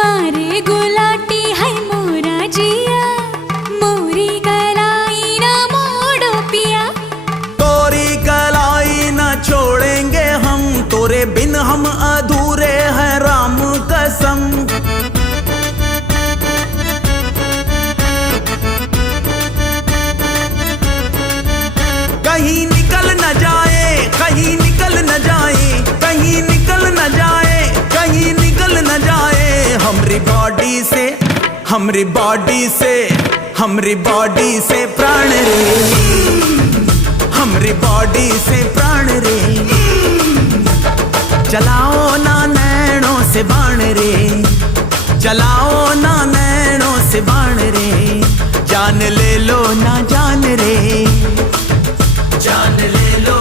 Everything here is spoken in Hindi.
मारे गुलाटी है मोरा जिया, मोरी कलाई ना मोड़ो पिया। तोरी कलाई ना छोड़ेंगे हम, तोरे बिन हम अधूरे हैं राम कसम। कहीं निकल न जाए, कहीं निकल न जाए, कहीं निकल न जाए, कहीं निकल न जाए हमरी बॉडी से, हमरी बॉडी से, हमरी बॉडी से प्राण रे, हमरी बॉडी से प्राण रे। चलाओ ना नैनों से बाण रे, चलाओ ना नैनों से बाण रे। जान ले लो ना जान रे, जान ले लो।